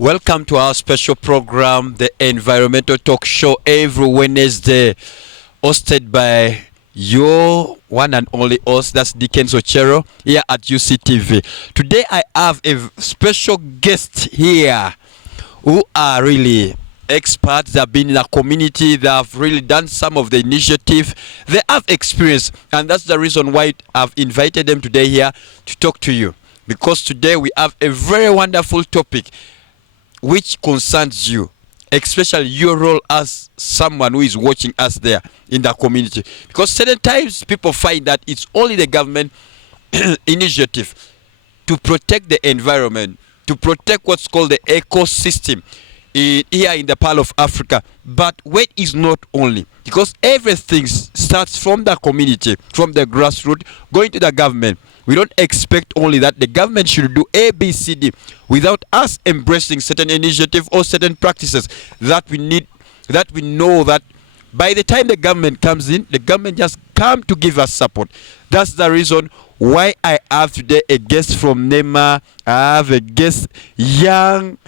Welcome to our special program, the Environmental Talk Show, every Wednesday, hosted by your one and only host, that's Dickens Ochero, here at UCTV. Today I have a special guest here who are really experts. They have been in a community, they have really done some of the initiative, they have experience, and that's the reason why I've invited them today here to talk to you. Because today we have a very wonderful topic which concerns you, especially your role as someone who is watching us there in the community. Because certain times people find that it's only the government initiative to protect the environment, to protect what's called the ecosystem here in the Pearl of Africa. But weight is not only, because everything starts from the community, from the grassroots, going to the government. We don't expect only that the government should do A, B, C, D without us embracing certain initiative or certain practices that we need, that we know that by the time the government comes in, the government just come to give us support. That's the reason why I have today a guest from NEMA. I have a guest, young,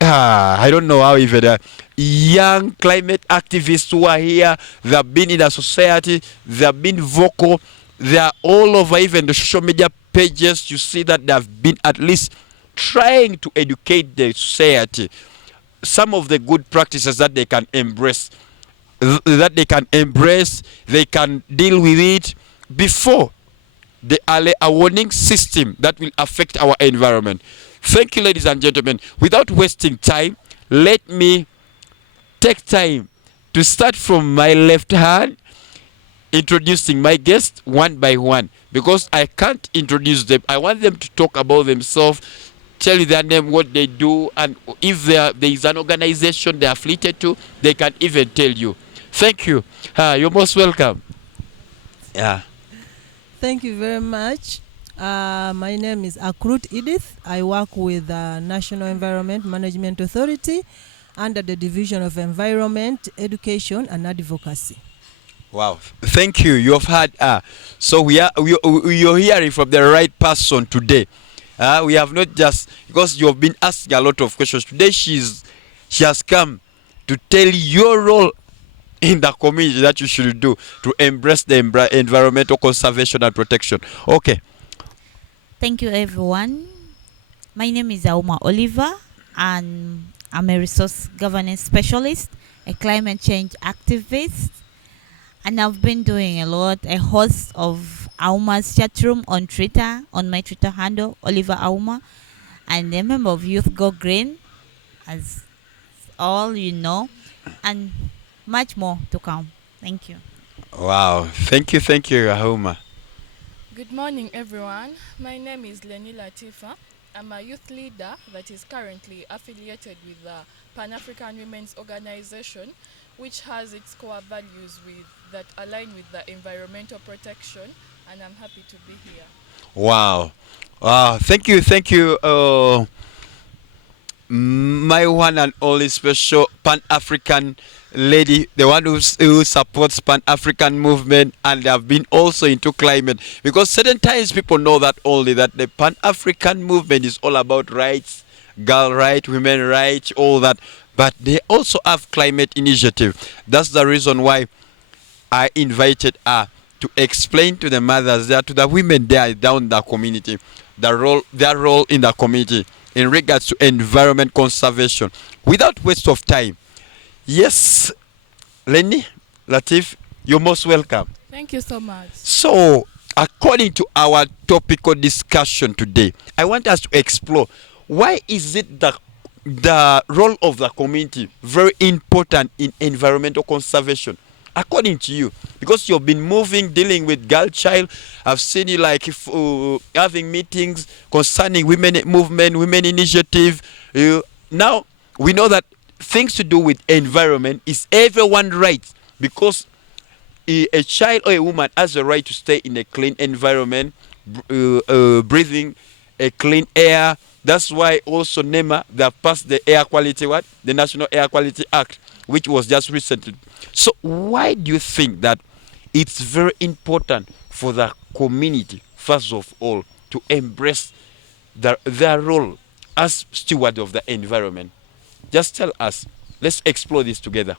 I don't know how even young climate activists who are here. They have been in the society, they have been vocal. They are all over, even the social media pages. You see that they have been at least trying to educate the society. Some of the good practices that they can embrace, they can deal with it before the early warning system that will affect our environment. Thank you, ladies and gentlemen. Without wasting time, let me take time to start from my left hand, introducing my guests one by one, because I can't introduce them. I want them to talk about themselves, tell you their name, what they do, and if there is an organization they are affiliated to, they can even tell you. Thank you. You're most welcome. Yeah. Thank you very much. My name is Akurut Edith. I work with the National Environment Management Authority under the Division of Environment, Education and Advocacy. Wow, thank you. You have had so you're hearing from the right person today. We have not just, because you have been asking a lot of questions today. She has come to tell you your role in the community that you should do to embrace the environmental conservation and protection. Okay. Thank you, everyone. My name is Auma Oliva, and I'm a resource governance specialist, a climate change activist, and I've been doing a lot, a host of Auma's chat room on Twitter, on my Twitter handle, Oliver Auma, and a member of Youth Go Green, as all you know, and much more to come. Thank you. Wow, thank you, Auma. Good morning, everyone. My name is Leni Latifah. I'm a youth leader that is currently affiliated with the Pan-African Women's Organization, which has its core values that align with the environmental protection, and I'm happy to be here. Wow. Thank you. My one and only special Pan-African lady, the one who supports Pan-African movement, and they have been also into climate, because certain times people know that only that the Pan-African movement is all about rights, girl rights, women rights, all that, but they also have climate initiative. That's the reason why I invited her to explain to the mothers there, to the women there down the community, their role in the community in regards to environment conservation. Without waste of time, yes, Leni Latifah, you're most welcome. Thank you so much. So, according to our topical discussion today, I want us to explore why is it that the role of the community very important in environmental conservation, according to you, because you've been dealing with girl child. I've seen you like having meetings concerning women movement, women initiative. Now we know that things to do with environment is everyone's right, because a child or a woman has the right to stay in a clean environment, breathing a clean air. That's why also NEMA, they have passed the air quality, the National Air Quality Act, which was just recently. So why do you think that it's very important for the community, first of all, to embrace their role as steward of the environment? Just tell us. Let's explore this together.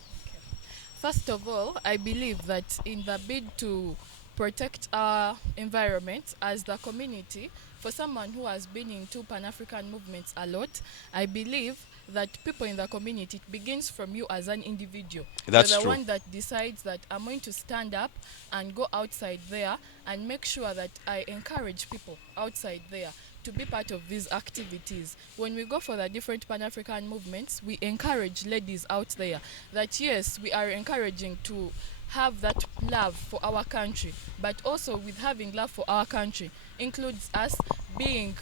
First of all, I believe that in the bid to protect our environment as the community, for someone who has been into Pan-African movements a lot, I believe that people in the community, it begins from you as an individual. That's You're the true. one that decides that I'm going to stand up and go outside there and make sure that I encourage people outside there to be part of these activities. When we go for the different Pan-African movements, we encourage ladies out there that yes, we are encouraging to have that love for our country, but also with having love for our country includes us being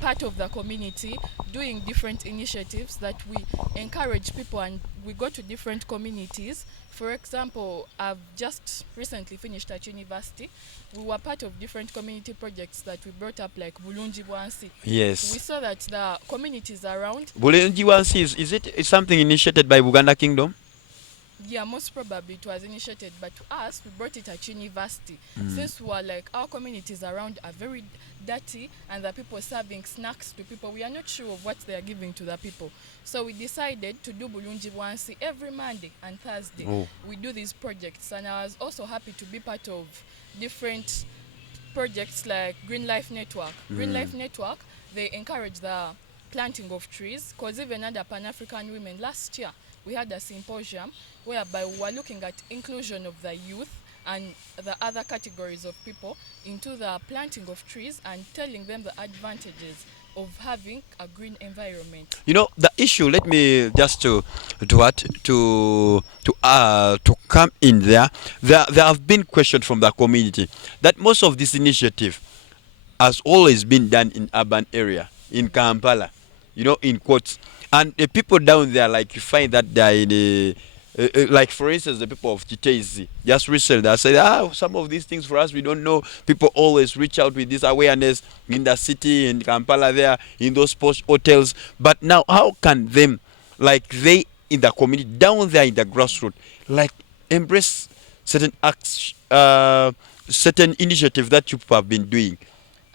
part of the community, doing different initiatives that we encourage people, and we go to different communities. For example, I've just recently finished at university. We were part of different community projects that we brought up, like Bulungi Bwansi. We Yes. saw that the communities around, Bulenjiwansi is it is something initiated by Uganda Kingdom? yeah, most probably it was initiated, but to us, we brought it at university. Since we were like, our communities around are very dirty and the people serving snacks to people, we are not sure of what they are giving to the people. So we decided to do Bulungi Bwansi every Monday and Thursday. Oh. We do these projects, and I was also happy to be part of different projects like Green Life Network. Green Life Network, they encourage the planting of trees, because even under Pan-African Women last year, we had a symposium whereby we were looking at inclusion of the youth and the other categories of people into the planting of trees and telling them the advantages of having a green environment. You know the issue. Let me just to what to come in there. There have been questions from the community that most of this initiative has always been done in urban area in Kampala, in quotes, and the people down there, like, you find that they're in a like, for instance, the people of Chitezi just recently I said, some of these things for us we don't know. People always reach out with this awareness in the city, in Kampala, there in those posh hotels. But now, how can them, like, they in the community down there in the grassroots, like, embrace certain acts, certain initiative that you have been doing?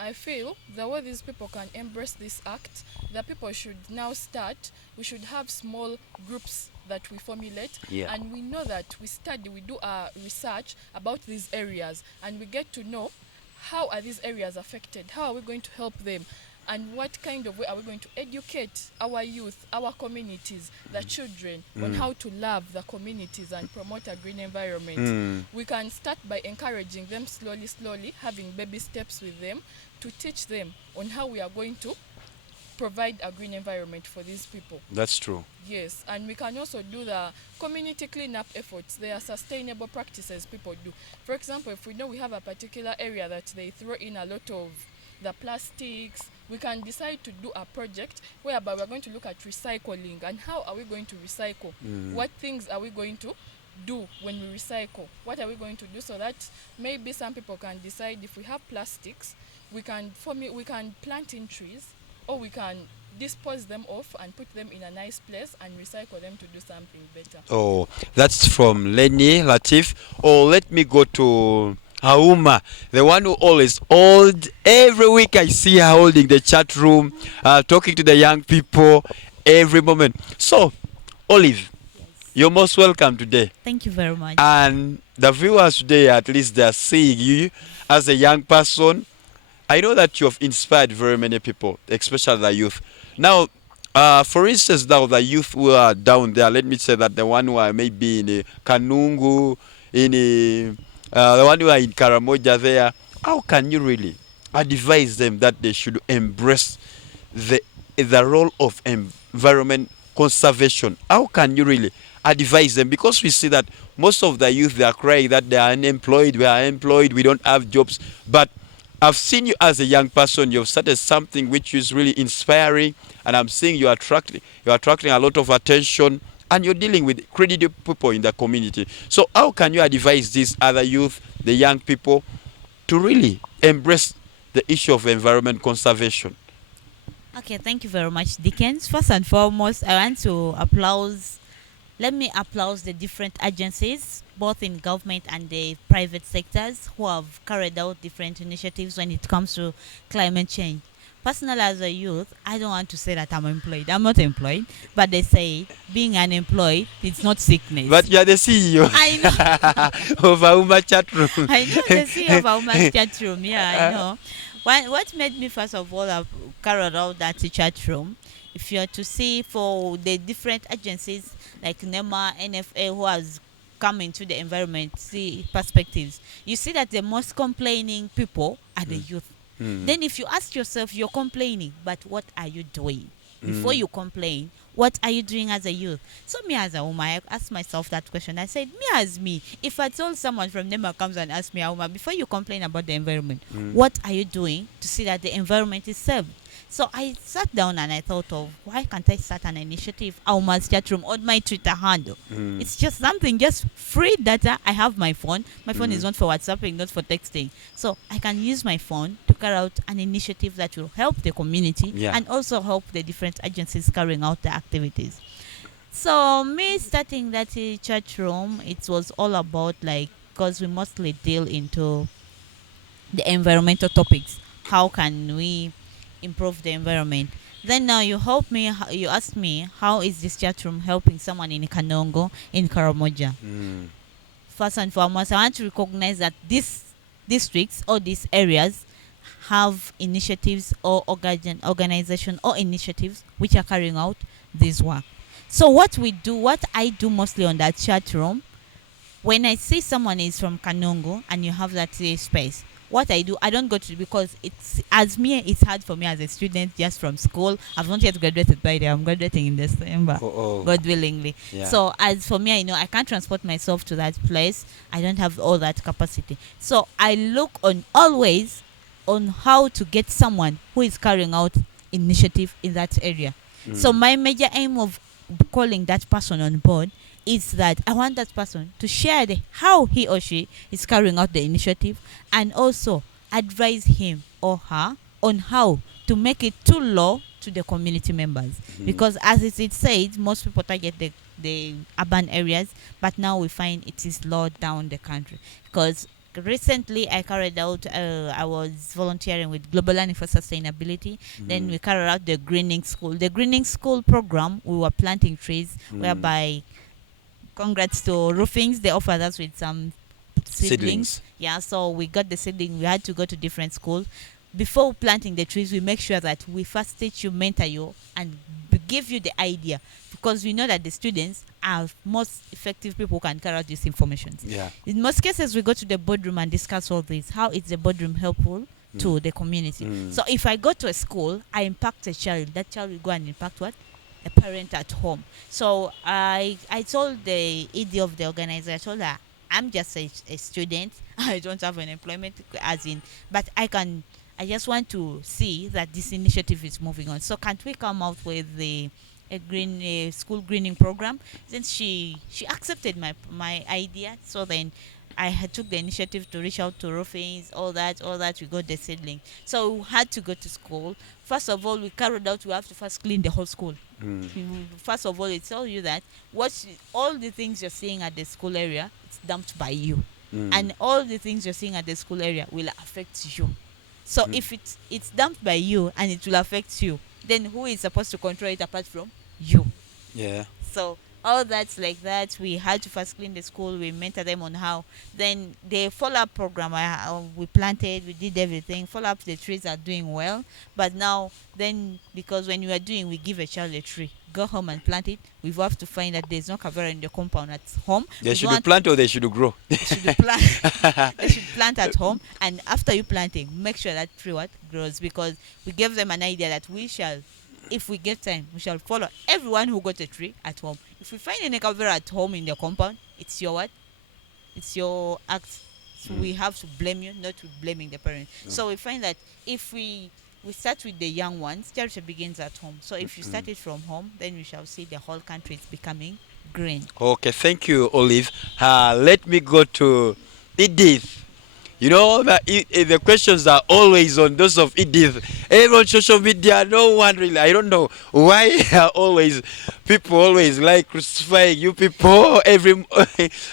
I feel the way these people can embrace this act, the people should now start, we should have small groups that we formulate, Yeah. and we know that we study, we do our research about these areas, and we get to know how are these areas affected, how are we going to help them, and what kind of way are we going to educate our youth, our communities, the children, on how to love the communities and promote a green environment. We can start by encouraging them slowly, having baby steps with them to teach them on how we are going to provide a green environment for these people. That's true. Yes, and we can also do the community cleanup efforts. They are sustainable practices people do. For example, if we know we have a particular area that they throw in a lot of the plastics, we can decide to do a project whereby we're going to look at recycling and how are we going to recycle. What things are we going to do when we recycle? What are we going to do, so that maybe some people can decide, if we have plastics, we can plant in trees, or we can dispose them off and put them in a nice place and recycle them to do something better. Oh, that's from Leni Latifah. Oh, let me go to Auma, the one who always hold. Every week I see her holding the chat room, talking to the young people every moment. So, Olive, you're most welcome today. Thank you very much. And the viewers today, at least, they're seeing you as a young person. I know that you have inspired very many people, especially the youth. Now, for instance, now the youth who are down there, let me say that the one who are maybe in Kanungu, in the one who are in Karamoja there, how can you really advise them that they should embrace the role of environment conservation? How can you really advise them? Because we see that most of the youth, they are crying that they are unemployed, we don't have jobs. But I've seen you as a young person. You've started something which is really inspiring, and I'm seeing you're attracting a lot of attention, and you're dealing with credible people in the community. So how can you advise these other youth, the young people, to really embrace the issue of environment conservation? Okay, thank you very much, Dickens. First and foremost, I want to let me applaud the different agencies, both in government and the private sectors, who have carried out different initiatives when it comes to climate change. Personally, as a youth, I don't want to say that I'm employed. I'm not employed, but they say being unemployed it's not sickness. But you are the CEO I know. of Auma chat room. I know the CEO of Auma chat room. Yeah, I know. What made me first of all have carried out that chat room? If you are to see for the different agencies like NEMA, NFA, who has come into the environment, see perspectives, you see that the most complaining people are the youth. Then if you ask yourself, you're complaining, but what are you doing? Before you complain, what are you doing as a youth? So me as a woman, I asked myself that question. I said, me as me, if I told someone from NEMA comes and asks me, Auma, before you complain about the environment, what are you doing to see that the environment is safe? So I sat down and I thought of, why can't I start an initiative, Auma's chat room, on my Twitter handle? It's just something, just free data. I have my phone. My phone is not for WhatsApping, not for texting. So I can use my phone to carry out an initiative that will help the community and also help the different agencies carrying out the activities. So me starting that chat room, it was all about like, because we mostly deal into the environmental topics. How can we improve the environment? Then now you help me, you ask me, how is this chat room helping someone in Kanongo, in Karamoja? First and foremost, I want to recognize that these districts or these areas have initiatives or organization or initiatives which are carrying out this work. So what I do mostly on that chat room, when I see someone is from Kanongo and you have that space, what I do, I don't go to, because it's hard for me as a student just from school. I've not yet graduated by there. I'm graduating in December, God willingly. Yeah. So as for me, I know I can't transport myself to that place. I don't have all that capacity. So I look on always on how to get someone who is carrying out initiative in that area. So my major aim of calling that person on board is that I want that person to share how he or she is carrying out the initiative, and also advise him or her on how to make it too low to the community members. Because as it said, most people target the urban areas, but now we find it is low down the country. Because recently I carried out, I was volunteering with Global Learning for Sustainability. Then we carried out the greening school. The greening school program, we were planting trees, whereby, congrats to Roofings, they offered us with some seedlings. Yeah, so we got the seedling. We had to go to different schools. Before planting the trees, we make sure that we first teach you, mentor you, and give you the idea, because we know that the students are most effective people who can carry out this information. Yeah. In most cases, we go to the boardroom and discuss all this. How is the boardroom helpful to the community? So if I go to a school, I impact a child. That child will go and impact what? A parent at home. So I told the ED of the organizer, I told her, I'm just a student. I don't have an employment, but I just want to see that this initiative is moving on. So can't we come out with a school greening program? Then she accepted my idea. So then I took the initiative to reach out to Roofings, all that, we got the seedling. So we had to go to school. First of all, we carried out, we have to first clean the whole school. First of all, it tells you that all the things you're seeing at the school area, it's dumped by you. And all the things you're seeing at the school area will affect you. So if it's dumped by you and it will affect you, then who is supposed to control it apart from you? Yeah. So all that's like that. We had to first clean the school. We mentor them on how. Then the follow-up program, we planted, we did everything. Follow-up, the trees are doing well. But now, then, because when we give a child a tree, go home and plant it, we have to find that there's no cover in the compound at home. They should plant or they should grow? They should plant. They should plant at home. And after you planting, make sure that tree grows. Because we gave them an idea that if we get time, we shall follow everyone who got a tree at home. If we find any cover at home in the compound, it's your what? It's your act. So we have to blame you, not blaming the parents. So we find that if we start with the young ones, charity begins at home. So if you start it from home, then we shall see the whole country is becoming green. Okay, thank you, Olive. Let me go to Edith. You know, the questions are always on those of Edith. Every on social media, no one really, I don't know why people always like crucifying you people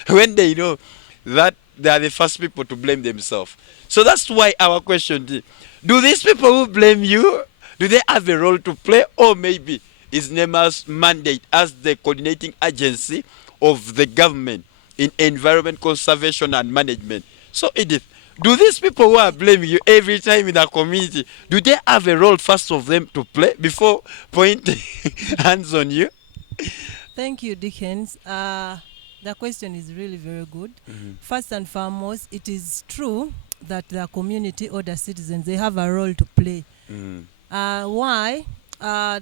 when they know that they are the first people to blame themselves. So that's why our question is, do these people who blame you Do they have a role to play, or maybe is NEMA's mandate as the coordinating agency of the government in environment conservation and management? So Edith, do these people who are blaming you every time in the community, do they have a role first of them to play before pointing hands on you? Thank you, Dickens. The question is really very good. First and foremost, it is true that the community or the citizens, they have a role to play. Why?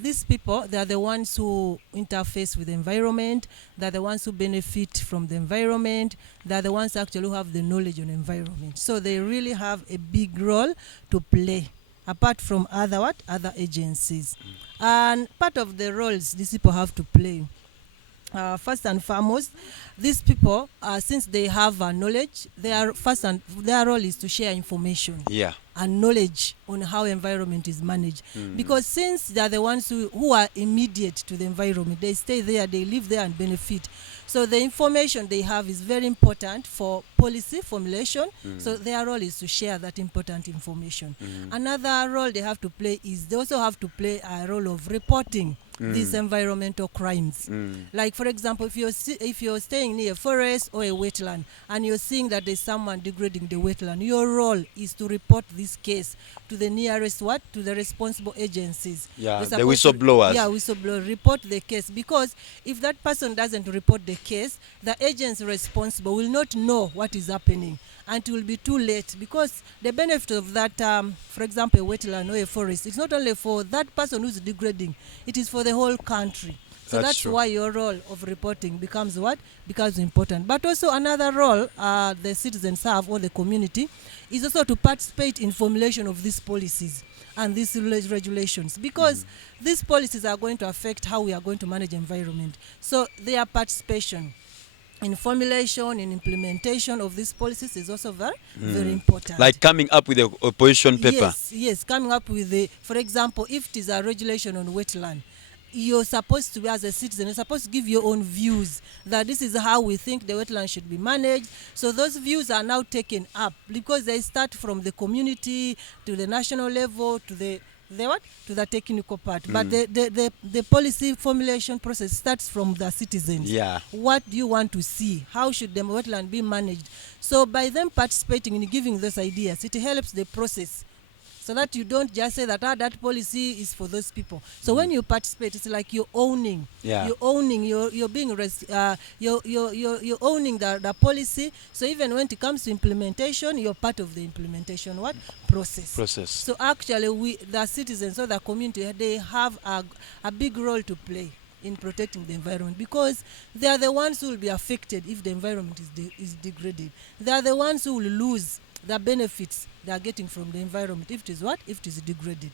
These people, they are the ones who interface with the environment. They're the ones who benefit from the environment. They're the ones actually who have the knowledge on environment. So they really have a big role to play, apart from other agencies. And part of the roles these people have to play, first and foremost, these people, since they have knowledge, their role is to share information. Yeah. And knowledge on how environment is managed. Because since they are the ones who are immediate to the environment, they stay there, they live there and benefit. So the information they have is very important for policy formulation. So their role is to share that important information. Another role they have to play is they also have to play a role of reporting these environmental crimes. Like, for example, if you're staying near a forest or a wetland and you're seeing that there's someone degrading the wetland, your role is to report this case to the nearest to the responsible agencies. Yeah, the whistleblowers. Whistleblower, report the case, because if that person doesn't report the case, the agency responsible will not know what is happening, and it will be too late, because the benefit of that, for example, a wetland or a forest, it's not only for that person who's degrading, it is for the whole country. So that's why your role of reporting becomes important. But also another role the citizens have, or the community, is also to participate in formulation of these policies and these regulations, because these policies are going to affect how we are going to manage environment. So their participation in formulation, in implementation of these policies is also very important. Like coming up with a opposition paper. Yes, coming up with for example, if it is a regulation on wetland, you're supposed to, as a citizen, you're supposed to give your own views that this is how we think the wetland should be managed. So those views are now taken up, because they start from the community to the national level to the technical part. But the policy formulation process starts from the citizens. Yeah. What do you want to see? How should the wetland be managed? So by them participating in giving those ideas, it helps the process, so that you don't just say that that policy is for those people. So when you participate, it's like you're owning. Yeah. You're owning. You're being you're owning the policy. So even when it comes to implementation, you're part of the implementation process. So actually, the citizens or the community, they have a big role to play in protecting the environment, because they are the ones who will be affected if the environment is degraded. They are the ones who will lose the benefits they are getting from the environment if it is degraded.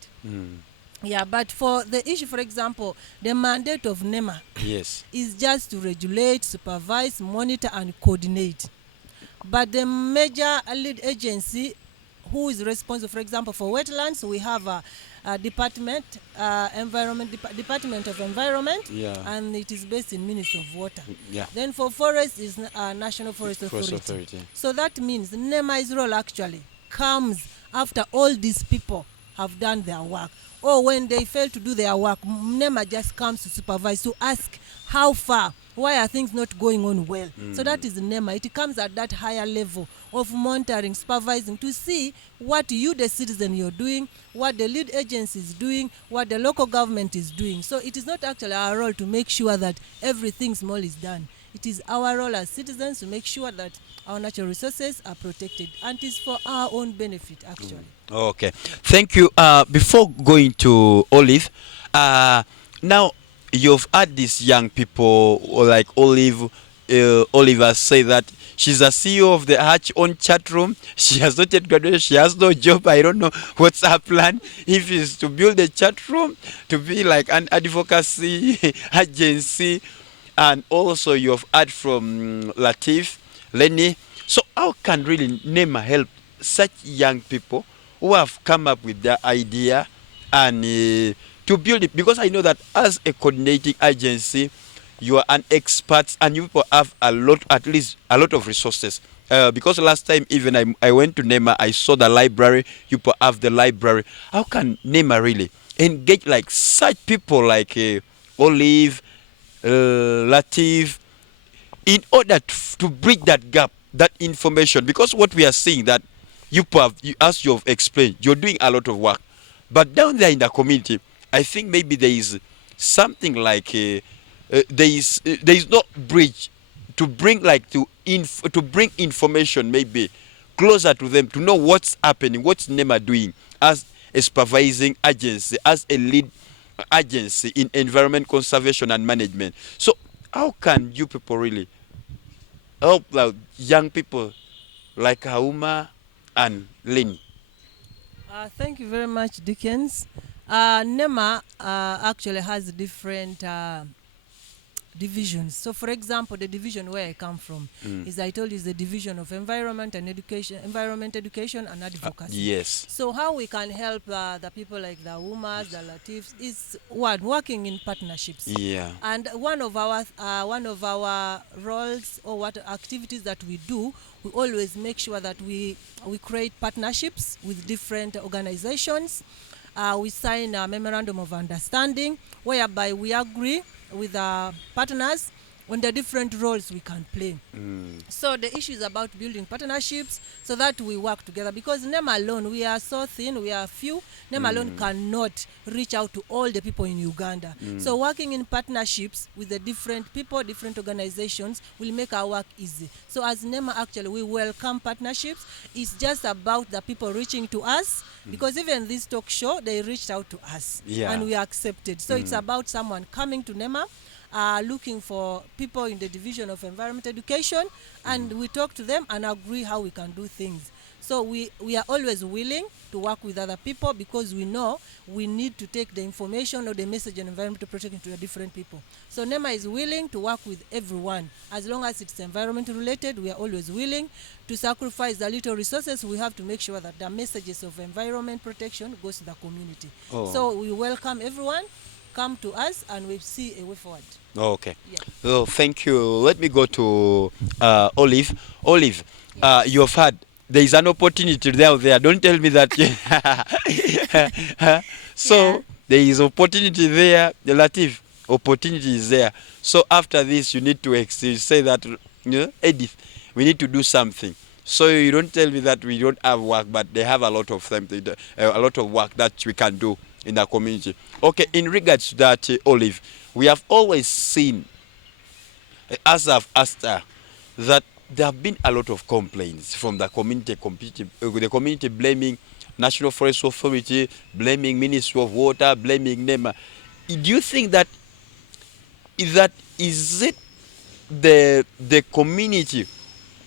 Yeah, but for the issue, for example, the mandate of NEMA is just to regulate, supervise, monitor, and coordinate. But the major lead agency who is responsible, for example, for wetlands, we have a department, Department of Environment, and it is based in Ministry of Water. Then for forest is National Forest Authority. So that means NEMA's role actually comes after all these people have done their work, or when they fail to do their work, NEMA just comes to supervise, to ask how far, why are things not going on well. So that is NEMA. It comes at that higher level of monitoring, supervising, to see what you, the citizen, you're doing, what the lead agency is doing, what the local government is doing. So it is not actually our role to make sure that everything small is done. It is our role as citizens to make sure that our natural resources are protected, and it is for our own benefit, actually. Okay, thank you. Before going to Olive, now you've had these young people like Oliver say that she's a CEO of her own chat room. She has not yet graduated. She has no job. I don't know what's her plan. If it's to build a chat room, to be like an advocacy agency, and also you've heard from Leni. So how can really NEMA help such young people who have come up with the idea and to build it? Because I know that as a coordinating agency, you are an expert and you people have at least a lot of resources. Because last time even I went to NEMA, I saw the library. You people have the library. How can NEMA really engage like such people like Olive, Latif, in order to bridge that gap, that information? Because what we are seeing that as you've explained, you're doing a lot of work, but down there in the community, I think maybe there is something like there is no bridge to bring like to bring information maybe closer to them, to know what's happening, what's NEMA doing as a supervising agency, as a lead agency in environment conservation and management. So how can you people really help young people like Auma and Leni? Thank you very much, Dickens. NEMA actually has different divisions. So, for example, the division where I come from is, I told you, is the division of environment and education, environment education and advocacy. Yes. So, how we can help the people like the Aumas, the Latifs, is one, working in partnerships. Yeah. And one of our roles or what activities that we do, we always make sure that we create partnerships with different organizations. We sign a memorandum of understanding whereby we agree with our partners on the different roles we can play. So the issue is about building partnerships so that we work together, because NEMA alone, we are so thin, we are few. NEMA alone cannot reach out to all the people in Uganda. So working in partnerships with the different people, different organizations will make our work easy. So as NEMA, actually, we welcome partnerships. It's just about the people reaching to us, because even this talk show, they reached out to us and we accepted. So it's about someone coming to NEMA, looking for people in the division of environment education, and we talk to them and agree how we can do things. So we are always willing to work with other people, because we know we need to take the information or the message on environmental protection to the different people. So NEMA is willing to work with everyone. As long as it's environment related, we are always willing to sacrifice the little resources we have to make sure that the messages of environment protection goes to the community. So we welcome everyone. Come to us and we'll see a way forward. Okay. Yeah. Oh, thank you. Let me go to Olive. Olive, you have had, there is an opportunity there. Don't tell me that. So there is opportunity there. The Latif, opportunity is there. So after this, you need to say that, Edith, we need to do something. So you don't tell me that we don't have work, but they have a lot of time, a lot of work that we can do in the community. Okay, in regards to that, Olive, we have always seen, as I've asked her, that there have been a lot of complaints from the community, the community blaming National Forest Authority, blaming Ministry of Water, blaming NEMA. Do you think that is it the community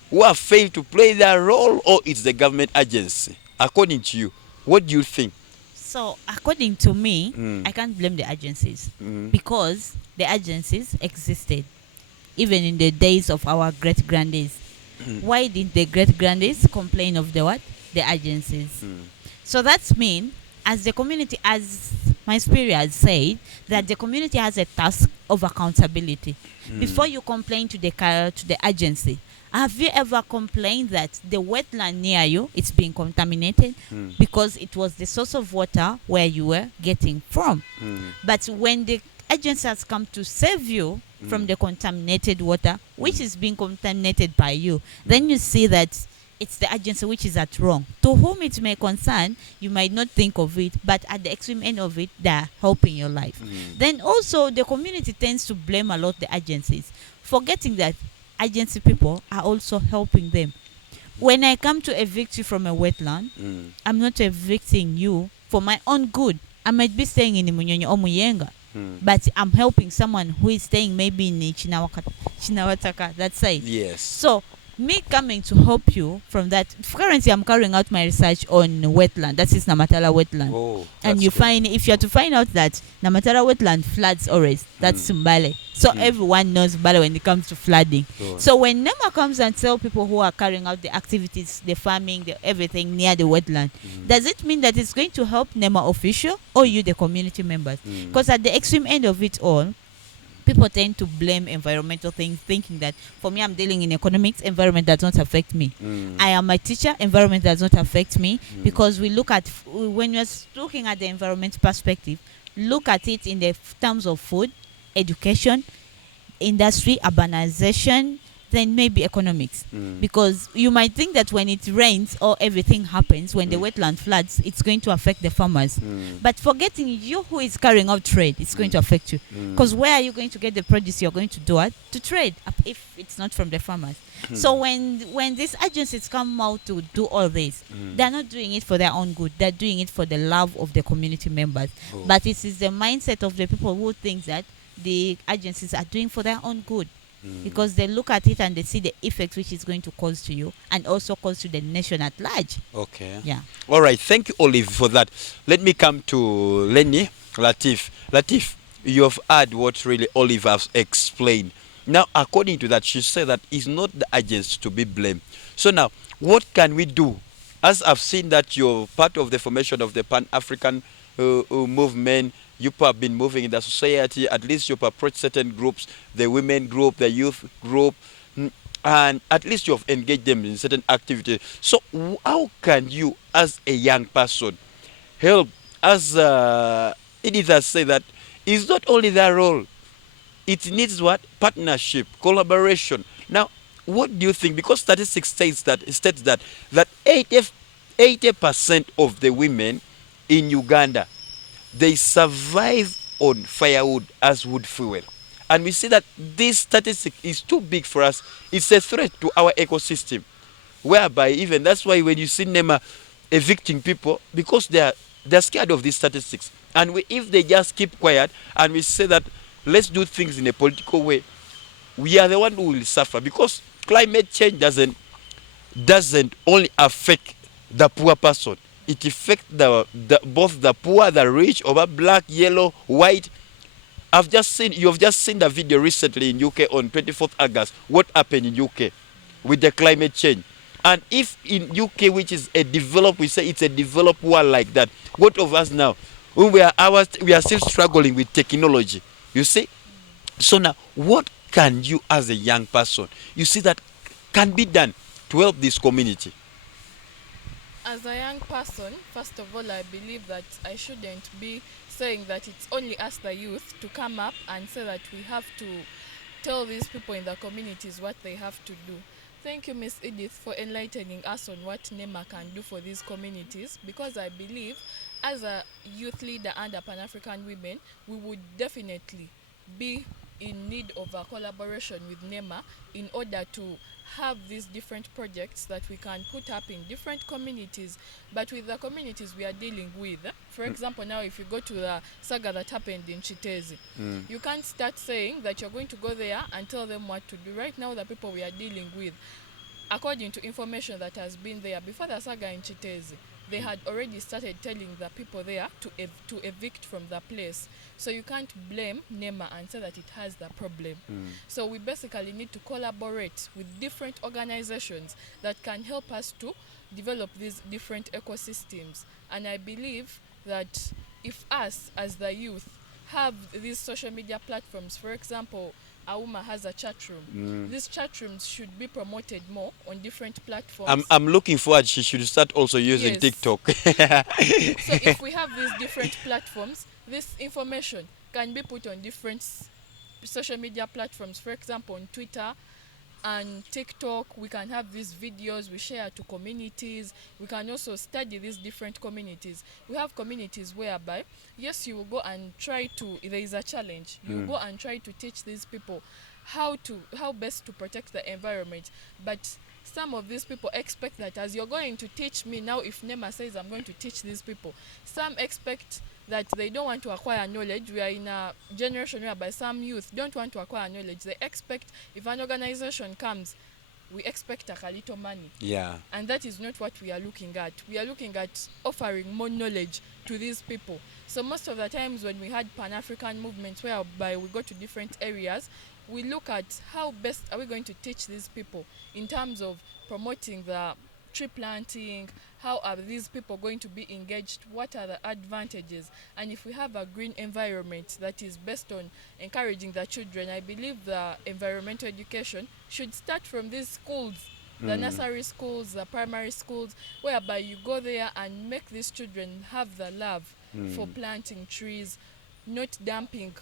who have failed to play their role, or it's the government agency? According to you, what do you think? So, according to me, I can't blame the agencies, because the agencies existed even in the days of our great-grandies. Why did the great-grandies complain of the what? The agencies. So that's mean, as the community, as my spirit has said, that the community has a task of accountability. Before you complain to the agency, have you ever complained that the wetland near you it's being contaminated because it was the source of water where you were getting from? But when the agency has come to save you from the contaminated water, which is being contaminated by you, then you see that it's the agency which is at wrong. To whom it may concern, you might not think of it, but at the extreme end of it, they're helping your life. Then also, the community tends to blame a lot the agencies, forgetting that agency people are also helping them. When I come to evict you from a wetland, I'm not evicting you for my own good. I might be staying in Munyonyo or Muyenga, but I'm helping someone who is staying maybe in Chinawataka, that side. Yes. So, me coming to help you from that, currently I'm carrying out my research on wetland, that is Namatala wetland. And you find, if you are to find out that Namatala wetland floods always, that's Mbale. So everyone knows Mbale when it comes to flooding. So when NEMA comes and tell people who are carrying out the activities, the farming, the everything near the wetland, does it mean that it's going to help NEMA official or you, the community members? Because at the extreme end of it all, people tend to blame environmental things, thinking that for me, I'm dealing in economics, environment does not affect me. I am a teacher, environment does not affect me, because we look at, when you're looking at the environment perspective, look at it in the terms of food, education, industry, urbanization, then maybe economics. Because you might think that when it rains or everything happens, when the wetland floods, it's going to affect the farmers. But forgetting you who is carrying out trade, it's going to affect you. Because where are you going to get the produce you're going to do it to trade if it's not from the farmers? So when these agencies come out to do all this, they're not doing it for their own good. They're doing it for the love of the community members. But it is the mindset of the people who think that the agencies are doing for their own good, because they look at it and they see the effect which is going to cause to you, and also cause to the nation at large. Okay. Yeah. All right. Thank you, Olive, for that. Let me come to Leni Latifah. Latif, you have heard what really Olive has explained. Now, according to that, she said that it's not the agents to be blamed. So now, what can we do? As I've seen that you're part of the formation of the Pan-African movement, you have been moving in the society, at least you've approached certain groups, the women group, the youth group, and at least you've engaged them in certain activities. So how can you, as a young person, help? As Edith has said, that it's not only their role, it needs what? Partnership, collaboration. Now, what do you think? Because statistics states that 80% of the women in Uganda, they survive on firewood as wood fuel. And we see that this statistic is too big for us. It's a threat to our ecosystem. Whereby even that's why when you see NEMA evicting people, because they're scared of these statistics. And if they just keep quiet and we say that let's do things in a political way, we are the one who will suffer, because climate change doesn't only affect the poor person. It affects both the poor, the rich, over black, yellow, white. You have just seen the video recently in UK on 24th August. What happened in UK with the climate change? And if in UK, which is a developed, we say it's a developed world like that, what of us now? When we are still struggling with technology. You see? So now, what can you as a young person, you see that can be done to help this community? As a young person, first of all, I believe that I shouldn't be saying that it's only us, the youth, to come up and say that we have to tell these people in the communities what they have to do. Thank you, Miss Edith, for enlightening us on what NEMA can do for these communities, because I believe as a youth leader and a Pan-African women, we would definitely be in need of a collaboration with NEMA in order to have these different projects that we can put up in different communities, but with the communities we are dealing with. For example, now if you go to the saga that happened in Chitezi, you can't start saying that you're going to go there and tell them what to do. Right now, the people we are dealing with, according to information that has been there before the saga in Chitezi, they had already started telling the people there to evict from the place. So you can't blame NEMA and say that it has the problem. So we basically need to collaborate with different organizations that can help us to develop these different ecosystems. And I believe that if us as the youth have these social media platforms, for example, Auma has a chat room. These chat rooms should be promoted more on different platforms. I'm looking forward. She should start also using TikTok. So if we have these different platforms, this information can be put on different social media platforms. For example, on Twitter and TikTok, we can have these videos we share to communities. We can also study these different communities. We have communities whereby, yes, you will go and try to, there is a challenge. You will go and try to teach these people how best to protect the environment. But some of these people expect that as you're going to teach me now, if NEMA says I'm going to teach these people, some expect that they don't want to acquire knowledge. We are in a generation whereby some youth don't want to acquire knowledge. They expect if an organization comes, we expect a little money. Yeah. And that is not what we are looking at. We are looking at offering more knowledge to these people. So most of the times when we had Pan-African movements whereby we go to different areas, we look at how best are we going to teach these people in terms of promoting the tree planting, how are these people going to be engaged, what are the advantages. And if we have a green environment that is based on encouraging the children, I believe the environmental education should start from these schools, the nursery schools, the primary schools, whereby you go there and make these children have the love for planting trees, not dumping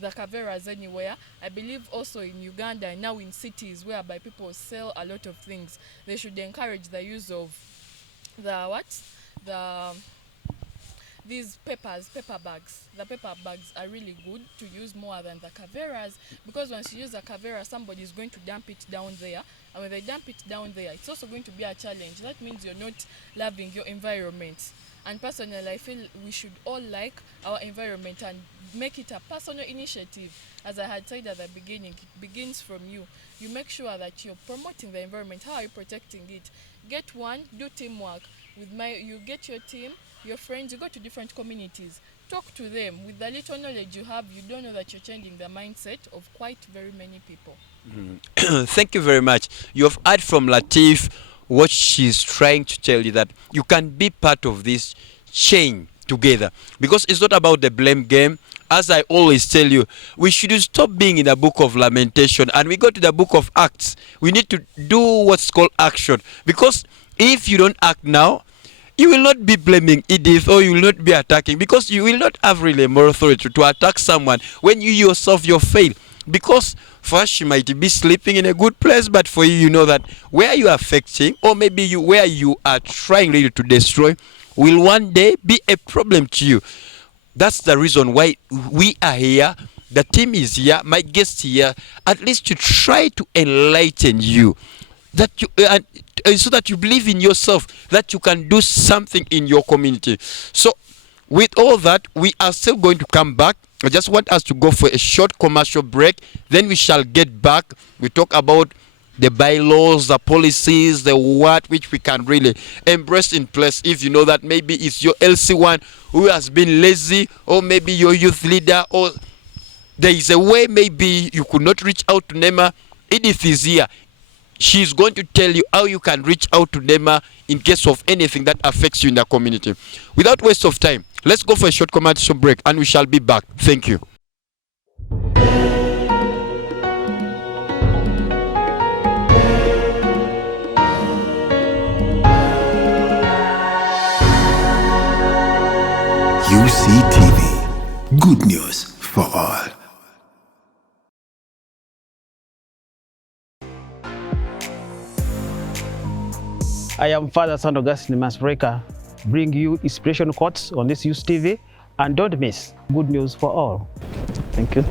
the caveras anywhere. I believe also in Uganda and now in cities whereby people sell a lot of things, they should encourage the use of these paper bags. The paper bags are really good to use more than the caveras, because once you use a cavera, somebody is going to dump it down there, and when they dump it down there, it's also going to be a challenge. That means you're not loving your environment. And personally, I feel we should all like our environment and make it a personal initiative. As I had said at the beginning, it begins from you. You make sure that you're promoting the environment. How are you protecting it? Get one, do teamwork. You get your team, your friends, you go to different communities. Talk to them. With the little knowledge you have, you don't know that you're changing the mindset of quite very many people. Thank you very much. You have heard from Latif what she's trying to tell you, that you can be part of this chain together, because it's not about the blame game. As I always tell you, we should stop being in the book of lamentation and we go to the book of Acts. We need to do what's called action, because if you don't act now, you will not be blaming Edith, or you will not be attacking, because you will not have really more authority to attack someone when you yourself you fail. Because for us, she might be sleeping in a good place, but for you, you know that where you are affecting, or maybe where you are trying really to destroy, will one day be a problem to you. That's the reason why we are here. The team is here, my guest here, at least to try to enlighten you, that you so that you believe in yourself, that you can do something in your community. So with all that, we are still going to come back. I just want us to go for a short commercial break. Then we shall get back. We talk about the bylaws, the policies, the what which we can really embrace in place. If you know that maybe it's your LC1 who has been lazy, or maybe your youth leader, or there is a way maybe you could not reach out to NEMA, Edith is here. She's going to tell you how you can reach out to NEMA in case of anything that affects you in the community. Without waste of time, let's go for a short commercial break and we shall be back. Thank you. UCTV, good news for all. I am Father St. Augustine Masbreka, bring you inspiration quotes on this Youth TV, and don't miss good news for all. Thank you.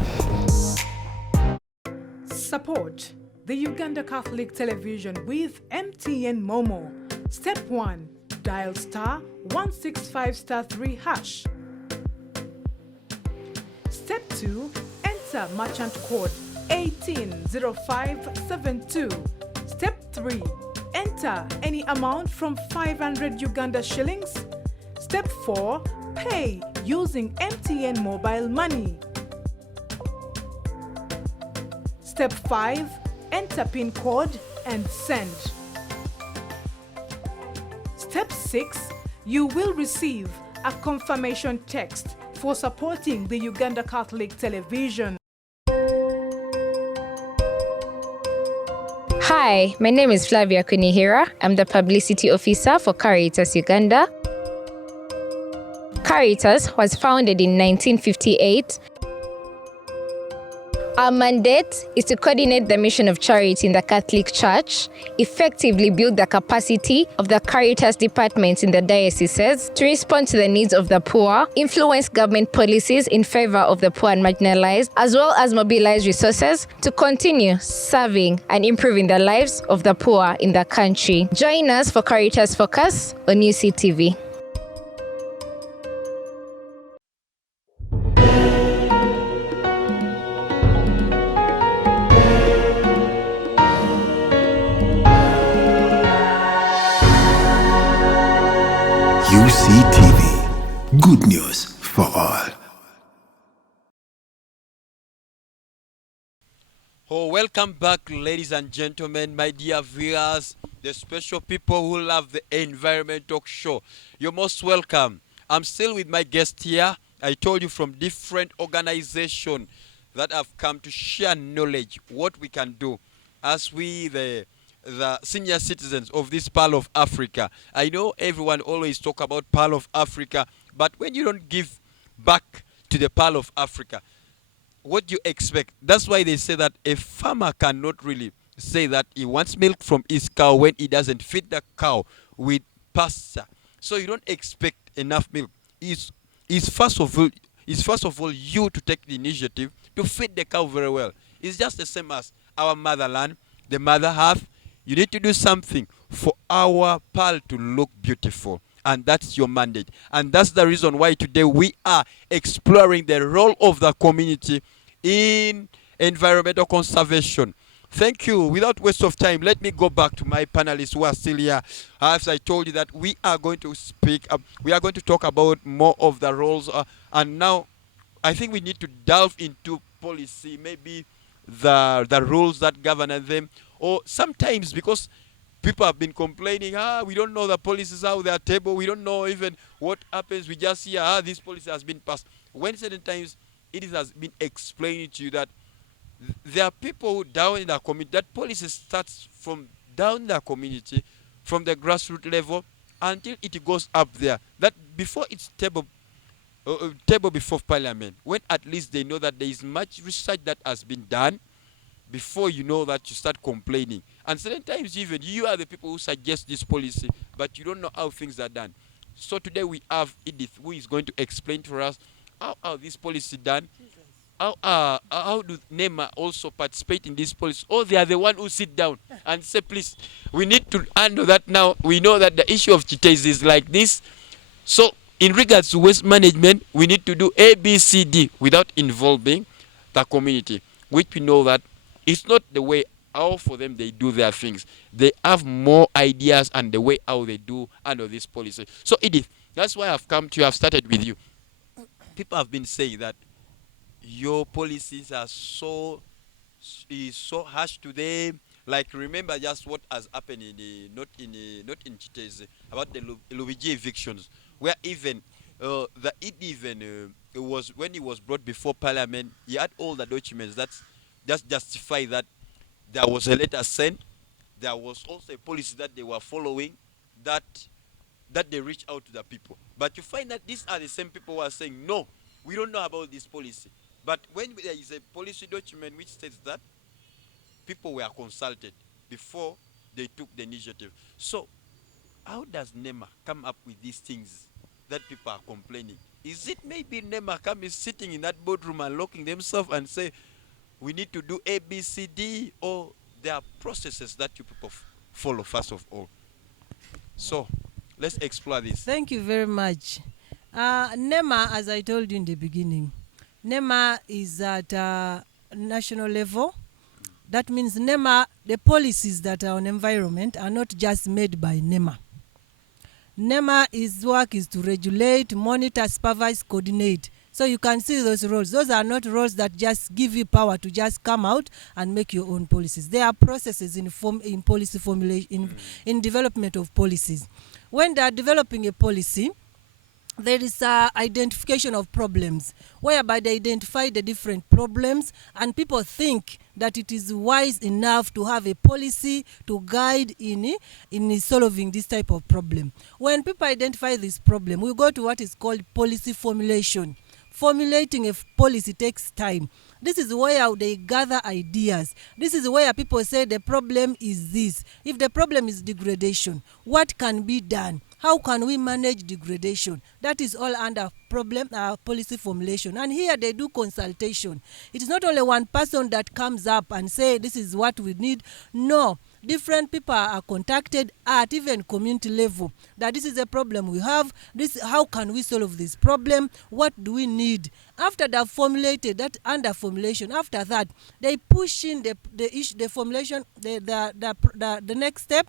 Support the Uganda Catholic Television with MTN Momo. Step 1, dial *165*3#. Step 2, enter merchant code 180572. Step 3, enter any amount from 500 Uganda shillings. Step 4, pay using MTN mobile money. Step 5, enter PIN code and send. Step 6, you will receive a confirmation text for supporting the Uganda Catholic Television. Hi, my name is Flavia Kunihira. I'm the Publicity Officer for Caritas Uganda. Caritas was founded in 1958. Our mandate is to coordinate the mission of charity in the Catholic Church, effectively build the capacity of the Caritas departments in the dioceses to respond to the needs of the poor, influence government policies in favor of the poor and marginalized, as well as mobilize resources to continue serving and improving the lives of the poor in the country. Join us for Caritas Focus on UCTV. UCTV, good news for all. Oh, welcome back, ladies and gentlemen, my dear viewers, the special people who love the Environment Talk Show. You're most welcome. I'm still with my guest here. I told you from different organizations that have come to share knowledge, what we can do as we, the senior citizens of this part of Africa. I know everyone always talk about part of Africa, but when you don't give back to the part of Africa, what do you expect? That's why they say that a farmer cannot really say that he wants milk from his cow when he doesn't feed the cow with pasture. So you don't expect enough milk. It's first of all you to take the initiative to feed the cow very well. It's just the same as our motherland, the mother earth. You need to do something for our pearl to look beautiful. And that's your mandate. And that's the reason why today we are exploring the role of the community in environmental conservation. Thank you. Without waste of time, let me go back to my panelists who are still here. As I told you that we are going to speak, we are going to talk about more of the roles. And now I think we need to delve into policy, maybe the rules that govern them. Or sometimes because people have been complaining, we don't know the policies out there table, we don't know even what happens, we just hear, this policy has been passed. When certain times it has been explained to you that there are people down in the community, that policy starts from down in the community, from the grassroots level, until it goes up there. That before it's table before parliament, when at least they know that there is much research that has been done, before you know that you start complaining. And certain times even you are the people who suggest this policy, but you don't know how things are done. So today we have Edith, who is going to explain to us how this policy done. How do NEMA also participate in this policy? Or they are the one who sit down and say, please, we need to handle that now. We know that the issue of chites is like this. So in regards to waste management, we need to do A, B, C, D without involving the community, which we know that it's not the way how for them they do their things. They have more ideas and the way how they do under this policy. So Edith, that's why I've come to you. I've started with you. People have been saying that your policies are so harsh to them. Like remember just what has happened in not in Chitese about the Lubiji evictions, where even it was when he was brought before parliament, he had all the documents that just justify that there was a letter sent, there was also a policy that they were following, that they reach out to the people. But you find that these are the same people who are saying, no, we don't know about this policy. But when there is a policy document which states that, people were consulted before they took the initiative. So how does NEMA come up with these things that people are complaining? Is it maybe NEMA is sitting in that boardroom and locking themselves and say, we need to do A, B, C, D, or there are processes that you people follow first of all? So let's explore this. Thank you very much. NEMA, as I told you in the beginning, NEMA is at national level. That means NEMA, the policies that are on environment are not just made by NEMA. NEMA's work is to regulate, monitor, supervise, coordinate. So you can see those roles. Those are not roles that just give you power to just come out and make your own policies. There are processes in policy formulation, in development of policies. When they are developing a policy, there is identification of problems, whereby they identify the different problems, and people think that it is wise enough to have a policy to guide in solving this type of problem. When people identify this problem, we go to what is called policy formulation. Formulating a policy takes time. This is where they gather ideas. This is where people say the problem is this. If the problem is degradation, what can be done? How can we manage degradation? That is all under policy formulation. And here they do consultation. It is not only one person that comes up and say this is what we need. No. Different people are contacted at even community level that this is a problem we have. How can we solve this problem? What do we need? After they have formulated that under formulation, after that they push in the formulation, the next step.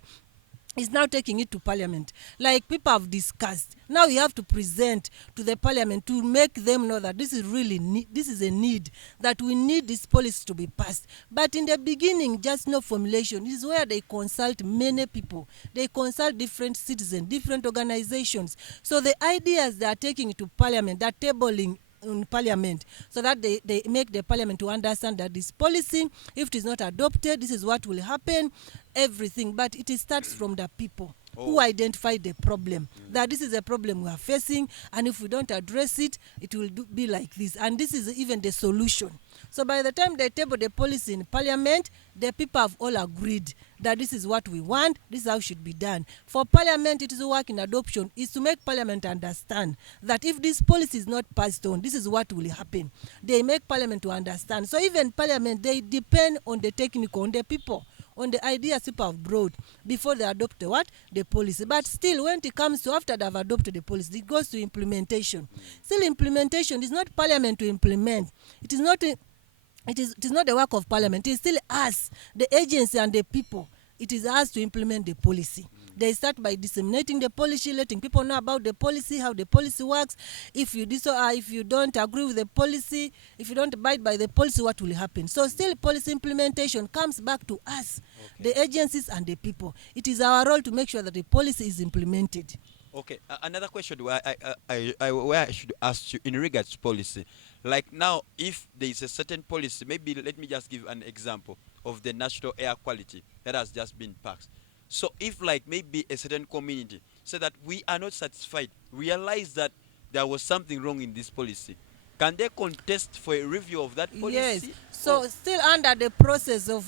is now taking it to parliament. Like people have discussed, now you have to present to the parliament to make them know that this is really this is a need, that we need this policy to be passed. But in the beginning, just no formulation. This is where they consult many people, they consult different citizens, different organizations. So the ideas they are taking to parliament, they're tabling in parliament, so that they make the parliament to understand that this policy, if it is not adopted, this is what will happen, everything. But it starts from the people who identify the problem, that this is a problem we are facing, and if we don't address it, it will be like this, and this is even the solution. So by the time they table the policy in parliament, the people have all agreed that this is what we want, this is how it should be done. For parliament, it is work in adoption, is to make parliament understand that if this policy is not passed on, this is what will happen. They make parliament to understand. So even parliament, they depend on the technical, on the people, on the ideas people have brought before they adopt the policy. But still, when it comes to after they have adopted the policy, it goes to implementation. Still, implementation is not parliament to implement. It is not the work of parliament. It is still us, the agency and the people. It is us to implement the policy. They start by disseminating the policy, letting people know about the policy, how the policy works. If you if you don't agree with the policy, if you don't abide by the policy, what will happen? So still, policy implementation comes back to us, the agencies and the people. It is our role to make sure that the policy is implemented. Okay, another question where I should ask you in regards to policy. Like now, if there is a certain policy, maybe let me just give an example of the national air quality that has just been passed. So if like maybe a certain community say that we are not satisfied, realize that there was something wrong in this policy, can they contest for a review of that policy? Yes. So still under the process of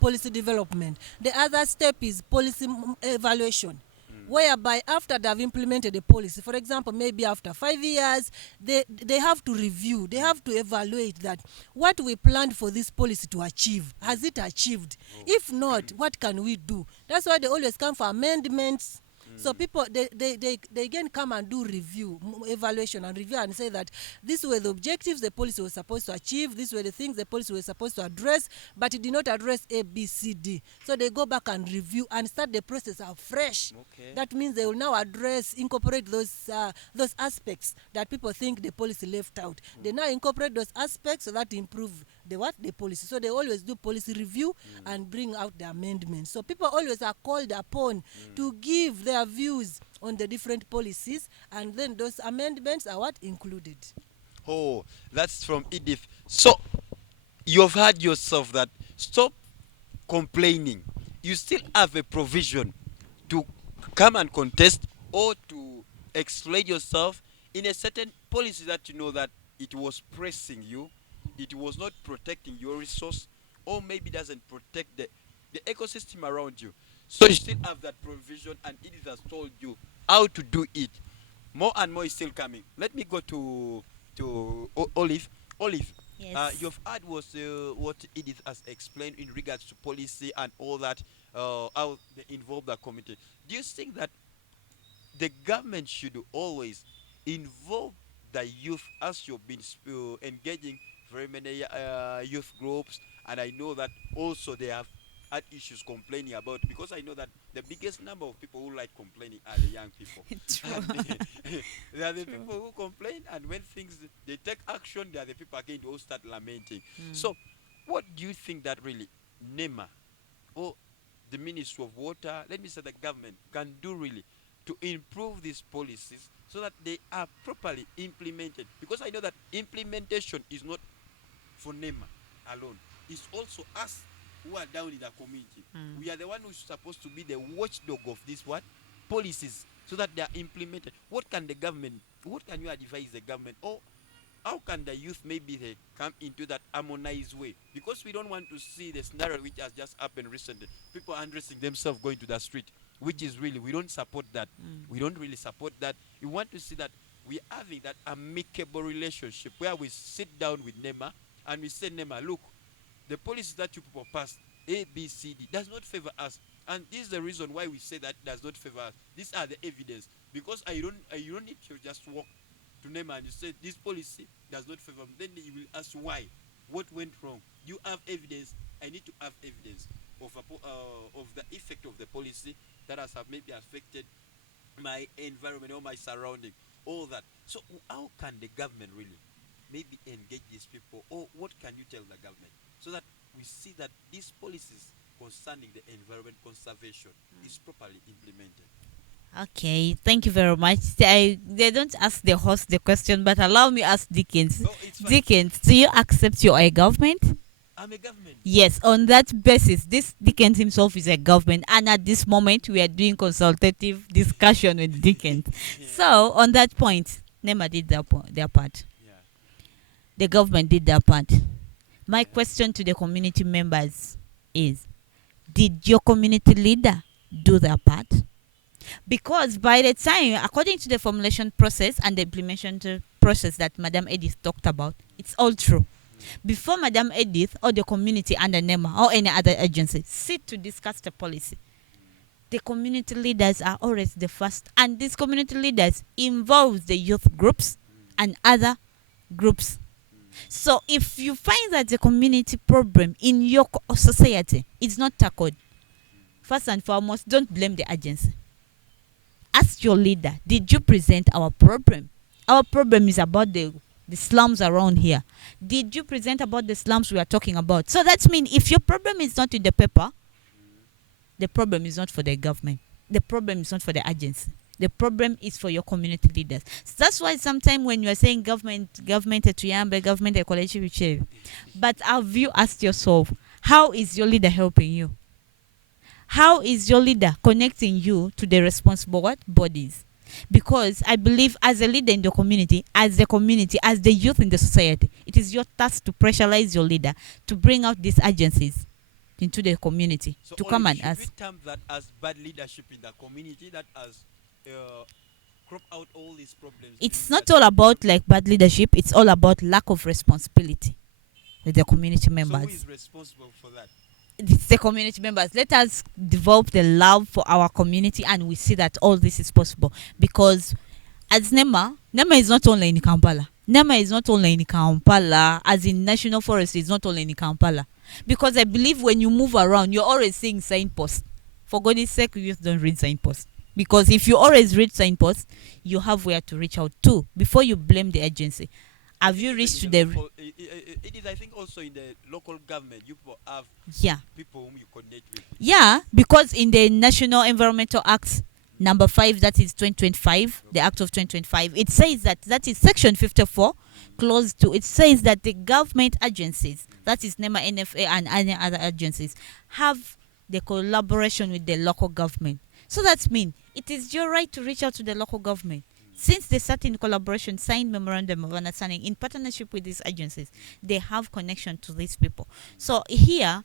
policy development, the other step is policy evaluation. Whereby after they have implemented the policy, for example, maybe after 5 years, they have to review, they have to evaluate that what we planned for this policy to achieve, has it achieved? If not, what can we do? That's why they always come for amendments. So people, they again come and do review, evaluation and review, and say that these were the objectives the policy was supposed to achieve, these were the things the policy was supposed to address, but it did not address A, B, C, D. So they go back and review and start the process afresh. That means they will now incorporate those aspects that people think the policy left out. They now incorporate those aspects so that improve the policy. So they always do policy review and bring out the amendments. So people always are called upon to give their views on the different policies, and then those amendments are included. Oh, that's from Edith. So you've heard yourself that stop complaining. You still have a provision to come and contest or to explain yourself in a certain policy that you know that it was pressing you, it was not protecting your resource, or maybe doesn't protect the ecosystem around you. So you still have that provision, and it has told you how to do it. More and more is still coming. Let me go to Olive. Olive, Yes. you've heard what Edith has explained in regards to policy and all that, how they involve the community. Do you think that the government should always involve the youth, as you've been engaging very many youth groups, and I know that also they have had issues complaining about, because I know that the biggest number of people who like complaining are the young people. They are the people who complain, and when things they take action, they are the people again who start lamenting. So what do you think that really NEMA or the Ministry of Water, let me say the government, can do really to improve these policies so that they are properly implemented? Because I know that implementation is not for NEMA alone. It's also us who are down in the community. We are the one who's supposed to be the watchdog of these policies so that they are implemented. What can you advise the government, or how can the youth maybe they come into that harmonized way? Because we don't want to see the scenario which has just happened recently, people undressing themselves going to the street, which is really, we don't support that. We don't really support that. We want to see that we're having that amicable relationship where we sit down with NEMA and we say, NEMA, look, the policies that you people passed, A, B, C, D, does not favor us. And this is the reason why we say that does not favor us. These are the evidence. Because you don't need to just walk to NEMA and you say this policy does not favor them. Then you will ask why. What went wrong? You have evidence. I need to have evidence of the effect of the policy that has maybe affected my environment or my surrounding, all that. So how can the government really maybe engage these people, or what can you tell the government so that we see that these policies concerning the environment conservation is properly implemented? Okay, thank you very much. They don't ask the host the question, but allow me ask Dickens. Oh, it's fine. Dickens, do you accept you're a government? I'm a government. Yes, on that basis, this Dickens himself is a government, and at this moment, we are doing consultative discussion with Dickens. Yeah. So, on that point, NEMA did their part. Yeah. The government did their part. My question to the community members is, did your community leader do their part? Because by the time, according to the formulation process and the implementation process that Madam Edith talked about, it's all true. Before Madam Edith or the community under NEMA or any other agency sit to discuss the policy, the community leaders are always the first, and these community leaders involve the youth groups and other groups. So if you find that the community problem in your society is not tackled, first and foremost, don't blame the agency. Ask your leader, did you present our problem? Our problem is about the slums around here. Did you present about the slums we are talking about? So that means if your problem is not in the paper, the problem is not for the government. The problem is not for the agency. The problem is for your community leaders. So that's why sometimes when you are saying government etuyambe, government ekolechi, but have you asked yourself, how is your leader helping you? How is your leader connecting you to the responsible bodies? Because I believe as a leader in the community, as the youth in the society, it is your task to pressurize your leader to bring out these agencies into the community, so to come and should ask. we term that as bad leadership in the community that has crop out all these problems? It's not all about like bad leadership, it's all about lack of responsibility with the community members. So who is responsible for that? It's the community members. Let us develop the love for our community, and we see that all this is possible. Because as NEMA is not only in Kampala. NEMA is not only in Kampala, as in National Forest is not only in Kampala. Because I believe when you move around, you're always seeing signposts. For God's sake, youth don't read signposts. Because if you always read signposts, you have where to reach out to before you blame the agency. Have you reached to the... It is, I think, also in the local government, you people have people whom you connect with. Yeah, because in the National Environmental Act number 5, that is 2025, the Act of 2025, it says that is section 54, clause 2. It says that the government agencies, that is NEMA, NFA, and any other agencies, have the collaboration with the local government. So that means it is your right to reach out to the local government. Since they start in collaboration, signed memorandum of understanding in partnership with these agencies, they have connection to these people. So here,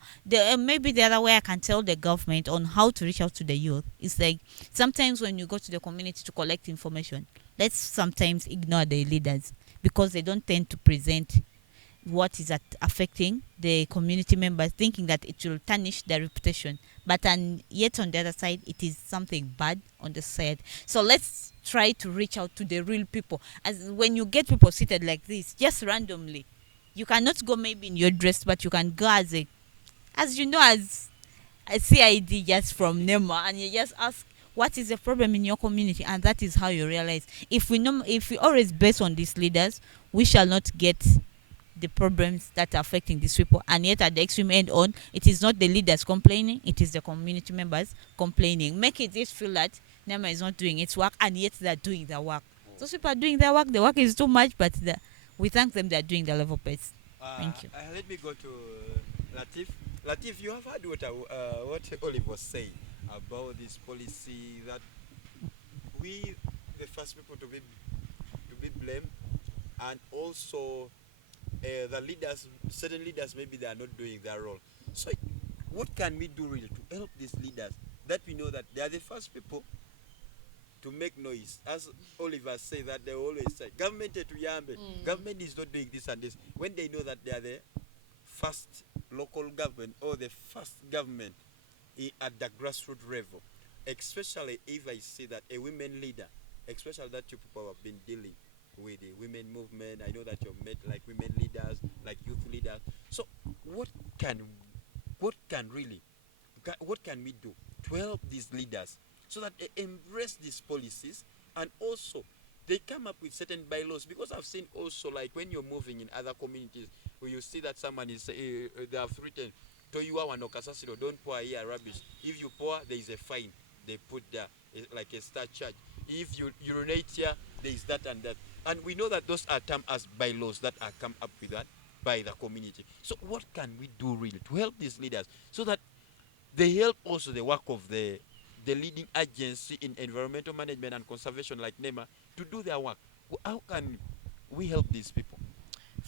maybe the other way I can tell the government on how to reach out to the youth is like sometimes when you go to the community to collect information, let's sometimes ignore the leaders because they don't tend to present what is affecting the community members, thinking that it will tarnish their reputation. But yet on the other side, it is something bad on the side. So let's try to reach out to the real people. As when you get people seated like this, just randomly, you cannot go maybe in your dress, but you can go as a CID just from NEMA, and you just ask, what is the problem in your community? And that is how you realize. If we always base on these leaders, we shall not get the problems that are affecting these people. And yet at the extreme end on, it is not the leaders complaining, it is the community members complaining. Make it just feel that NEMA is not doing its work, and yet they're doing their work. Those people are doing their work, the work is too much, but we thank them, they're doing the level best. Thank you. Let me go to Latif. Latif, you have heard what Olive was saying about this policy that we, the first people to be blamed, and also the leaders, certain leaders, maybe they are not doing their role. So what can we do really to help these leaders that we know that they are the first people to make noise? As Oliver said, that they always say, government government is not doing this and this. When they know that they are the first local government or the first government at the grassroots level, especially if I say that a women leader, especially that you people have been dealing with the women movement. I know that you've met like women leaders, like youth leaders. So what can really what can we do to help these leaders so that they embrace these policies, and also they come up with certain bylaws? Because I've seen also, like when you're moving in other communities where you see that someone is they have written Toyua Wanokasasiro, don't pour here rubbish. If you pour, there is a fine. They put there like a star charge. If you urinate here, there is that and that. And we know that those are termed as bylaws that are come up with that by the community. So what can we do really to help these leaders so that they help also the work of the leading agency in environmental management and conservation like NEMA to do their work? How can we help these people?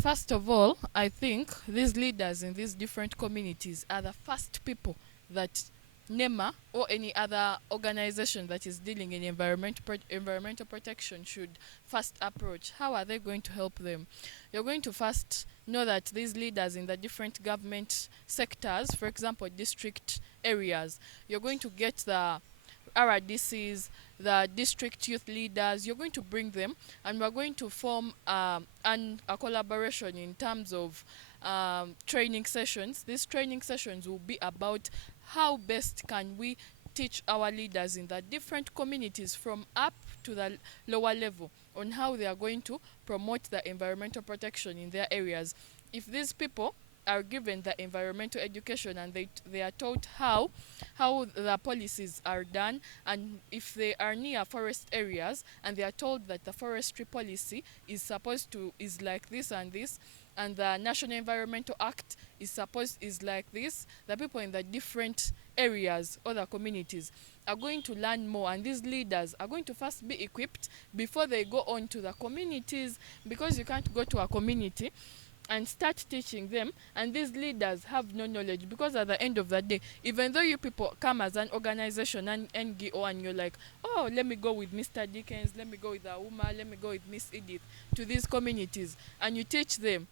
First of all, I think these leaders in these different communities are the first people that NEMA or any other organization that is dealing in environmental protection should first approach. How are they going to help them? You're going to first know that these leaders in the different government sectors, for example, district areas, you're going to get the RDCs, the district youth leaders, you're going to bring them, and we're going to form a collaboration in terms of training sessions. These training sessions will be about how best can we teach our leaders in the different communities from up to the lower level on how they are going to promote the environmental protection in their areas. If these people are given the environmental education and they are taught how the policies are done, and if they are near forest areas and they are told that the forestry policy is like this and this, and the National Environmental Act is like this, the people in the different areas or the communities are going to learn more, and these leaders are going to first be equipped before they go on to the communities, because you can't go to a community and start teaching them and these leaders have no knowledge. Because at the end of the day, even though you people come as an organization and NGO and you're like, oh, let me go with Mr. Dickens, let me go with Auma, let me go with Miss Edith to these communities, and you teach them,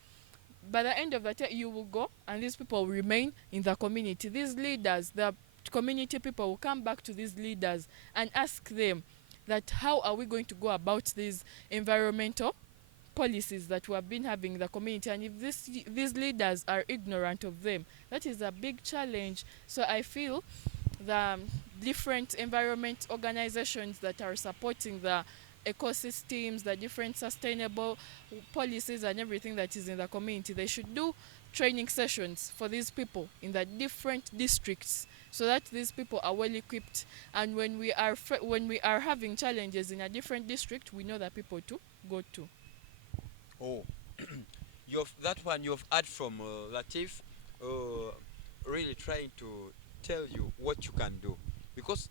by the end of the day you will go and these people will remain in the community. These leaders, the community people, will come back to these leaders and ask them that how are we going to go about these environmental policies that we have been having in the community, and if these leaders are ignorant of them, that is a big challenge. So I feel the different environment organizations that are supporting the ecosystems, the different sustainable policies and everything that is in the community, they should do training sessions for these people in the different districts so that these people are well equipped, and when we are having challenges in a different district, we know the people to go to. Oh, that one you've heard from Latif, really trying to tell you what you can do, because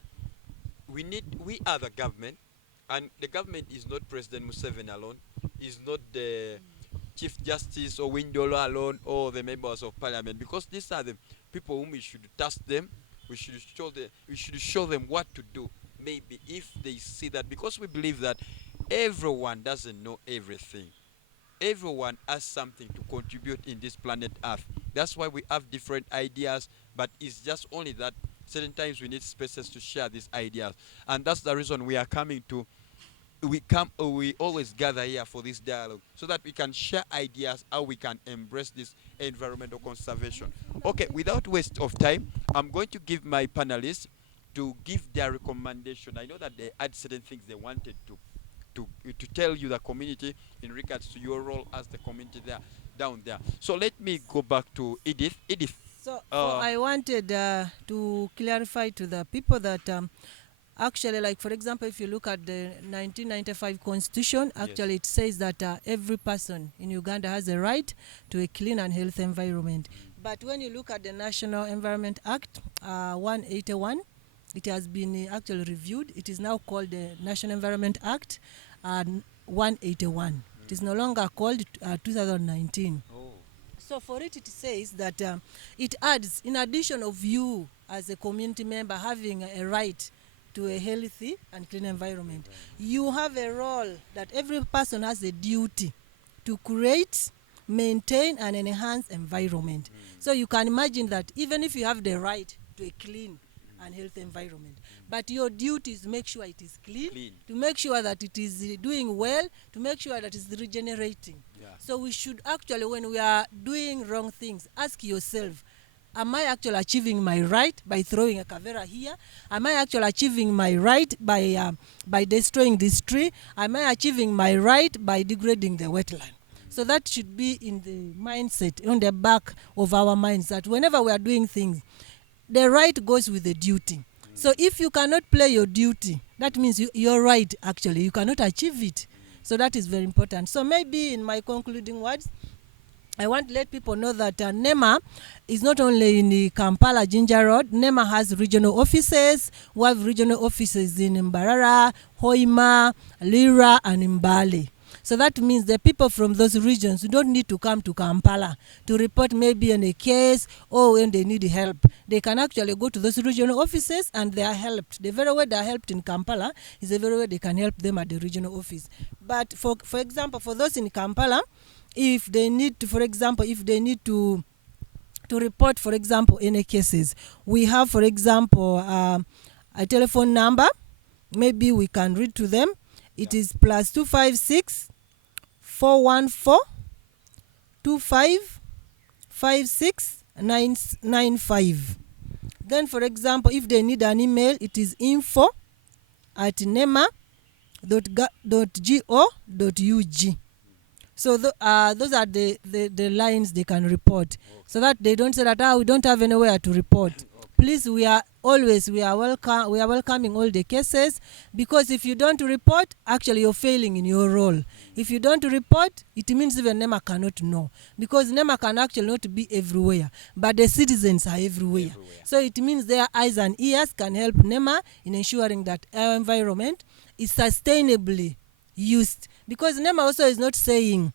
we are the government, and the government is not President Museveni alone, is not the Chief Justice or Windolo alone or the members of Parliament, because these are the people whom we should task them. We should show them what to do. Maybe if they see that, because we believe that everyone doesn't know everything. Everyone has something to contribute in this planet Earth. That's why we have different ideas, but it's just only that certain times we need spaces to share these ideas. And that's the reason we are coming to, we always gather here for this dialogue, so that we can share ideas how we can embrace this environmental conservation. Okay, without waste of time, I'm going to give my panelists to give their recommendation. I know that they had certain things they wanted to tell you, the community, in regards to your role as the community there down there. So let me go back to Edith. So I wanted to clarify to the people that actually, like for example, if you look at the 1995 Constitution, actually it says that every person in Uganda has a right to a clean and healthy environment. But when you look at the National Environment Act 181, it has been actually reviewed. It is now called the National Environment Act 181. It is no longer called 2019. So for it says that it adds, in addition of you as a community member having a right to a healthy and clean environment, you have a role that every person has a duty to create, maintain and enhance environment. So you can imagine that even if you have the right to a clean and healthy environment. But your duty is to make sure it is clean, Clean. to make sure that it is doing well, to make sure that it's regenerating. Yeah. So we should actually, when we are doing wrong things, ask yourself, am I actually achieving my right by throwing a cavera here? Am I actually achieving my right by destroying this tree? Am I achieving my right by degrading the wetland? So that should be in the mindset, on the back of our minds, that whenever we are doing things, the right goes with the duty. So if you cannot play your duty, that means your right, actually, you cannot achieve it. So that is very important. So maybe in my concluding words, I want to let people know that NEMA is not only in the Kampala Jinja Road. NEMA has regional offices. We have regional offices in Mbarara, Hoima, Lira, and Mbale. So that means the people from those regions don't need to come to Kampala to report maybe in a case or when they need help. They can actually go to those regional offices and they are helped. The very way they are helped in Kampala is the very way they can help them at the regional office. But for example, for those in Kampala, if they need to, for example, if they need to report, for example, any cases, we have, for example, a telephone number. Maybe we can read to them. It is +256 414 25 56 995. Then, for example, if they need an email, it is info@nema.go.ug. So those are the lines they can report, so that they don't say that we don't have anywhere to report. Please, we are welcoming all the cases, because if you don't report, actually you're failing in your role. If you don't report, it means even NEMA cannot know, because NEMA can actually not be everywhere, but the citizens are everywhere. So it means their eyes and ears can help NEMA in ensuring that our environment is sustainably used, because NEMA also is not saying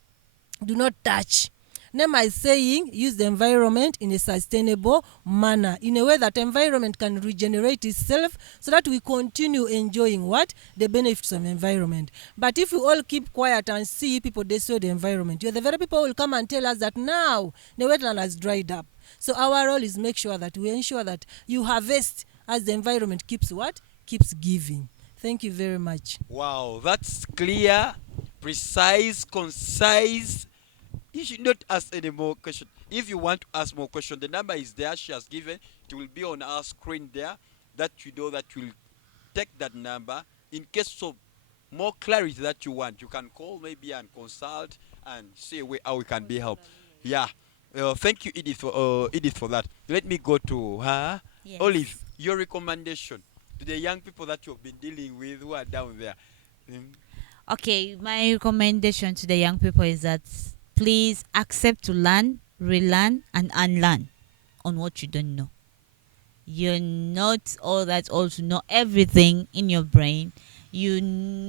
do not touch. NEMA is saying use the environment in a sustainable manner, in a way that environment can regenerate itself, so that we continue enjoying the benefits of environment. But if we all keep quiet and see people destroy the environment, you're the very people who will come and tell us that now the wetland has dried up. So our role is make sure that we ensure that you harvest as the environment keeps giving. Thank you very much. Wow, that's clear, precise, concise. You should not ask any more questions. If you want to ask more questions, the number is there. She has given. It will be on our screen there. That you know that you'll take that number. In case of more clarity that you want, you can call maybe and consult and see how we can be helped. Yeah. Thank you, Edith, for that. Let me go to her. Yes. Olive, your recommendation to the young people that you've been dealing with who are down there. Okay, my recommendation to the young people is that please accept to learn, relearn, and unlearn on what you don't know. You're not all to know everything in your brain. You do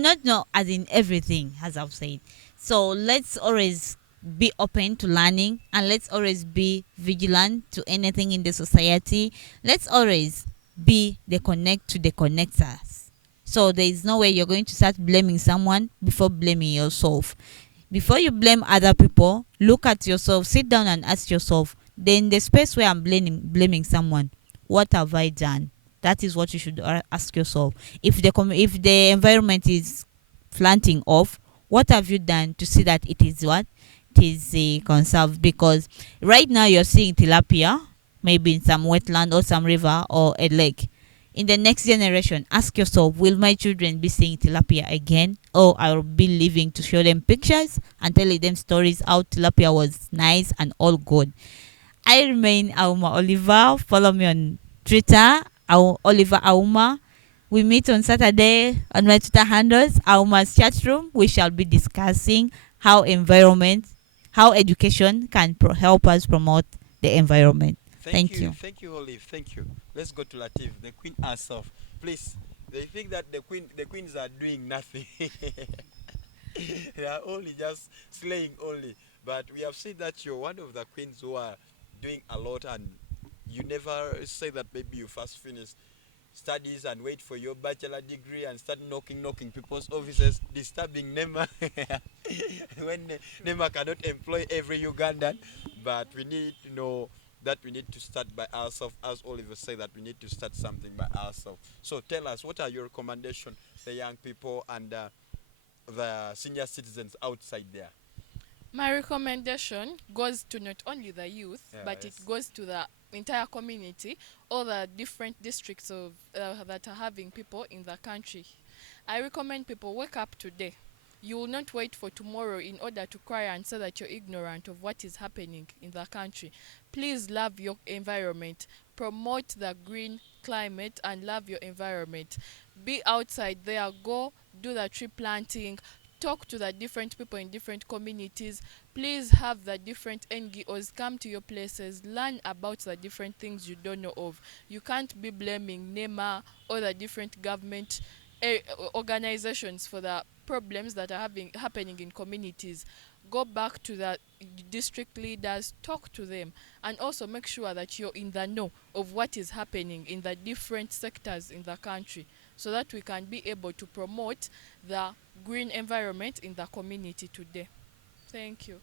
not know as in everything, as I've said. So let's always be open to learning, and let's always be vigilant to anything in the society. Let's always be the connect to the connectors. So there is no way you're going to start blaming someone before blaming yourself. Before you blame other people, look at yourself, sit down and ask yourself, then the space where I'm blaming someone, what have I done? That is what you should ask yourself. If the environment is flaunting off, what have you done to see that it is conserved? Because right now you're seeing tilapia, maybe in some wetland or some river or a lake. In the next generation, ask yourself, will my children be seeing tilapia again? Or I'll be living to show them pictures and telling them stories how tilapia was nice and all good. I remain Auma Oliva. Follow me on Twitter, Oliver Auma. We meet on Saturday on my Twitter handles, Auma's chat room. We shall be discussing how education can help us promote the environment. Thank you. Thank you, Olive. Thank you. Let's go to Latif, the queen herself. Please. They think that the queens are doing nothing. They are only just slaying only. But we have seen that you're one of the queens who are doing a lot, and you never say that maybe you first finish studies and wait for your bachelor degree and start knocking people's offices, disturbing NEMA when NEMA cannot employ every Ugandan. But we need to know that we need to start by ourselves. As Oliver said, that we need to start something by ourselves. So tell us, what are your recommendations, the young people and the senior citizens outside there? My recommendation goes to not only the youth, but it goes to the entire community, all the different districts of that are having people in the country. I recommend people wake up today. You will not wait for tomorrow in order to cry and say that you're ignorant of what is happening in the country. Please love your environment. Promote the green climate and love your environment. Be outside there. Go do the tree planting. Talk to the different people in different communities. Please have the different NGOs come to your places. Learn about the different things you don't know of. You can't be blaming NEMA or the different government organizations for the problems that are happening in communities. Go back to the district leaders, talk to them, and also make sure that you're in the know of what is happening in the different sectors in the country, so that we can be able to promote the green environment in the community today. Thank you.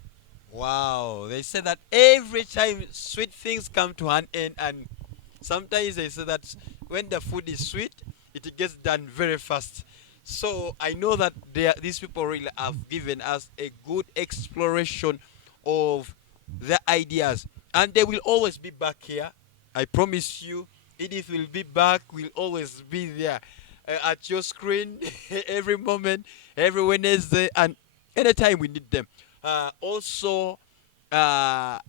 Wow, they say that every time sweet things come to an end, and sometimes they say that when the food is sweet, it gets done very fast. So I know that these people really have given us a good exploration of their ideas, and they will always be back here. I promise you, Edith will be back. Will always be there at your screen every moment, every Wednesday, and anytime we need them. Also, Auma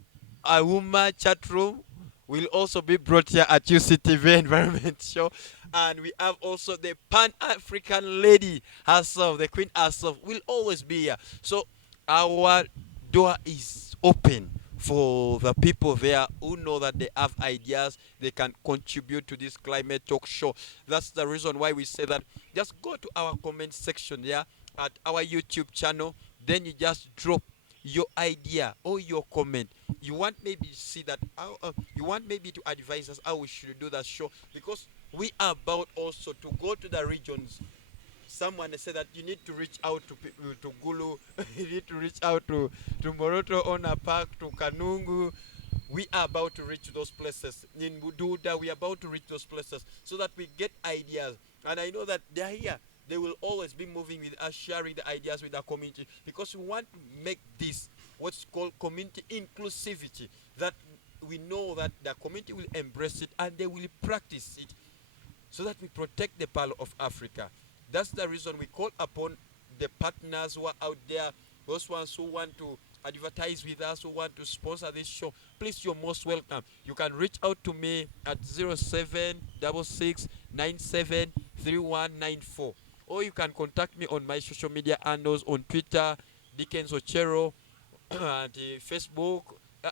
chat room will also be brought here at UCTV Environment Show. And we have also the Pan-African lady herself, the Queen herself, will always be here. So our door is open for the people there who know that they have ideas, they can contribute to this climate talk show. That's the reason why we say that just go to our comment section there at our YouTube channel, then you just drop your idea or your comment. You want maybe see that you want maybe to advise us how we should do that show, because we are about also to go to the regions. Someone said that you need to reach out to Gulu, you need to reach out to Moroto Ona Park, to Kanungu. We are about to reach those places. In Bududa, we are about to reach those places so that we get ideas. And I know that they are here. They will always be moving with us, sharing the ideas with our community, because we want to make this what's called community inclusivity, that we know that the community will embrace it and they will practice it, so that we protect the Pearl of Africa. That's the reason we call upon the partners who are out there, those ones who want to advertise with us, who want to sponsor this show. Please, you're most welcome. You can reach out to me at 0766973194, or you can contact me on my social media handles on Twitter, Dickens Ochero, and Facebook.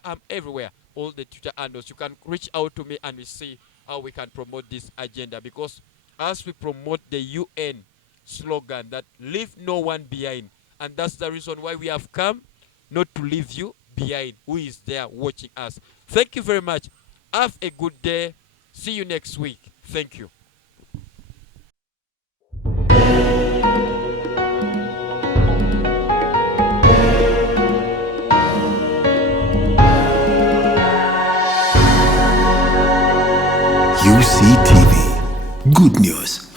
I'm everywhere, all the Twitter handles. You can reach out to me and we see how we can promote this agenda, because as we promote the UN slogan that leave no one behind, and that's the reason why we have come, not to leave you behind who is there watching us. Thank you very much. Have a good day. See you next week. Thank you. UCTV. Good news